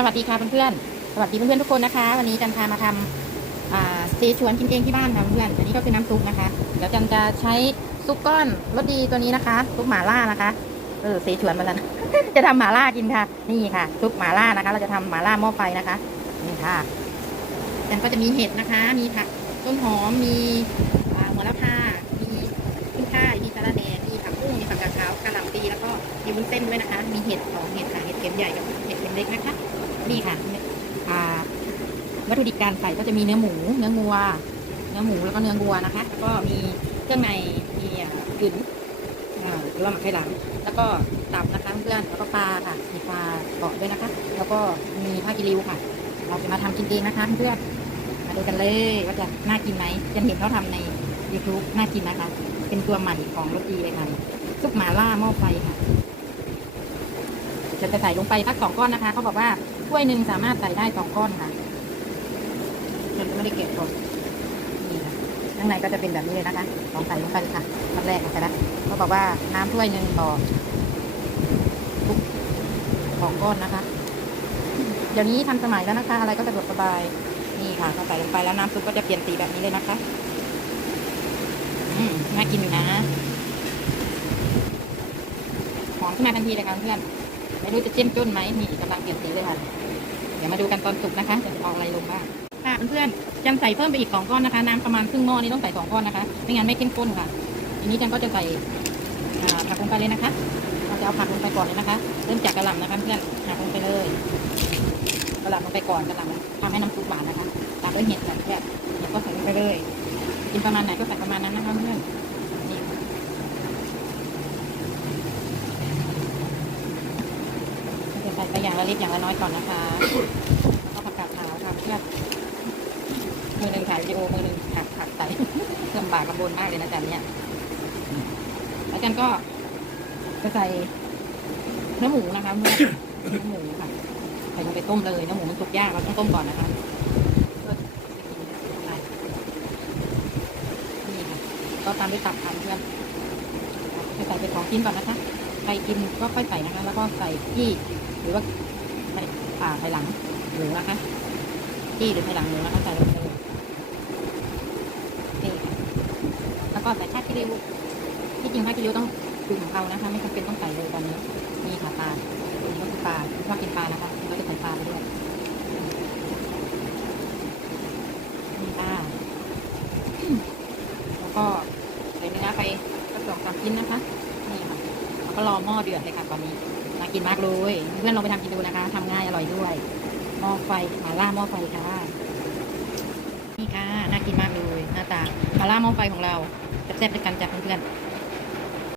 สวัสดีค่ะเพื่อนๆ สวัสดีเพื่อนๆทุกคนนะคะ วันนี้จันพามาทำอ่าเซชวนกินเองที่บ้านค่ะเพื่อนอันนี้ก็คือน้ำซุปนะคะ เดี๋ยวจันจะใช้ซุปก้อนรสดีตัวนี้นะคะ ซุปหม่าล่านะคะ เออเซชวนมาแล้วจะทำหม่าล่ากินค่ะ นี่ค่ะ ซุปหม่าล่านะคะ เราจะทำหม่าล่าหม้อไฟนะคะ นี่ค่ะจันก็จะมีเห็ดนะคะ มีผักต้นหอม มีหัวละพามีขึ้นช่ายมีสะระแหน่มีผักบุ้งมีผักกาดขาวกะหล่ำปีแล้วก็มีวุ้นเส้นด้วยนะคะ มีเห็ดสองเห็ดค่ะ เห็ดเข็มใหญ่กับเห็ดเข็มเล็กนะคะ นี่ค่ะวัตถุดิบการใส่ก็จะมีเนื้อหมู เนื้องัว เนื้อหมูแล้วก็เนื้องัวนะคะแล้วก็มีเครื่องในมีกึ๋นอ่าหรือว่าหมักไข่หลัง แล้วก็ตับนะคะเพื่อนแล้วก็ปลาค่ะมีปลาเกาะด้วยนะคะ แล้วก็มีผ้ากิริวค่ะ เราจะมาทำกินเองนะคะเพื่อนมาดูกันเลยว่าจะน่ากินไหมยันเห็นเขาทำใน YouTube น่ากินนะคะ เป็นตัวใหม่ของรสดีเลยค่ะซุปหมาล่าหม้อไฟค่ะ จะจะใส่ลงไปสักสองก้อนนะคะเขาบอกว่าถ้วยหนึ่งสามารถใส่ได้สองก้อนค่ะฉันไม่ได้เก็บก่อนนี่ค่ะข้างในก็จะเป็นแบบนี้เลยนะคะลองใส่ลงไปเลยค่ะขั้นแรกนะคะนะเขาบอกว่าน้ำถ้วยหนึ่งต่อทุกสองก้อนนะคะ เดี๋ยวนี้ทันสมัยแล้วนะคะ อะไรก็สะดวกสบายนี่ค่ะพอใส่ลงไปแล้วน้ำซุปก็จะเปลี่ยนสีแบบนี้เลยนะคะน่ากินอยู่นะหอมขึ้นมาทันทีเลยค่ะเพื่อน ไม่รู้จะเจ้มจ้นไหมนี่กำลังเปลี่ยนสีเลยค่ะ เดี๋ยวมาดูกันตอนสุกนะคะจะเอาอะไรลงบ้างค่ะเพื่อนๆจันใส่เพิ่มไปอีกสองก้อนนะคะน้ำประมาณครึ่งหม้อนี้ต้องใส่สองก้อนนะคะ ไม่งั้นไม่เข้มข้นค่ะ ทีนี้จันก็จะใส่ผักลงไปเลยนะคะเราจะเอาผักลงไปก่อนเลยนะคะ เริ่มจากกระหล่ำนะคะเพื่อนผักลงไปเลยกระหล่ำลงไปก่อนกระหล่ำทำให้น้ำซุปหวานนะคะตามด้วยเห็ดค่ะเพื่อนเห็ดก็ใส่ลงไปเลยกินประมาณไหนก็ใส่ประมาณนั้นนะคะเพื่อนนี่จะใส่ไปอย่างละเล็กอย่างละน้อยก่อนนะคะแล้วก็ผักกาดขาวค่ะเพื่อมือหนึ่งถ่ายวิดีโอมือหนึ่งหักผักใส่ลำบากลำบนมากเลยนะจันเนี่ยแล้วจันก็จะใส่เนื้อหมูนะคะเมื่อนื้อหมูค่ะใส่ลงไปต้มเลยเนื้อหมูมันสุกยากเราต้องต้มก่อนนะคะนี่ค่ะก็ตามด้วยตับค่ะเพื่อนจะใส่เป็นของกินก่อนนะคะใครกินก็ค่อยใส่นะคะ แล้วก็ใส่ที่ รือว่าใส่ป่าไผ่หลังหรือนะคะที่หรือไผ่หลังหรือนะคะใส่ลงไปเลยนี่แล้วก็ใส่ชาติที่ริ้วที่จริงชาติที่ริ้วต้องดูของเขานะคะ ไม่จำเป็นต้องใส่เลยตอนนี้นี่ค่ะปลาอันนี้ก็คือปลาชอบกินปลานะคะเราจะใส่ปลาไปด้วยนี่ค่ะแล้วก็ใส่เนื้อไปสักสองสามชิ้นนะคะ ก็รอหม้อเดือดเลยค่ะตอนนี้น่ากินมากเลย เพื่อนลองไปทำกินดูนะคะทำง่ายอร่อยด้วยหม้อไฟมาล่าหม้อไฟค่ะนี่ค่ะน่ากินมากเลยหน้าตามาล่าหม้อไฟของเราแซ่บๆด้วยกันจ้ะเพื่อนๆ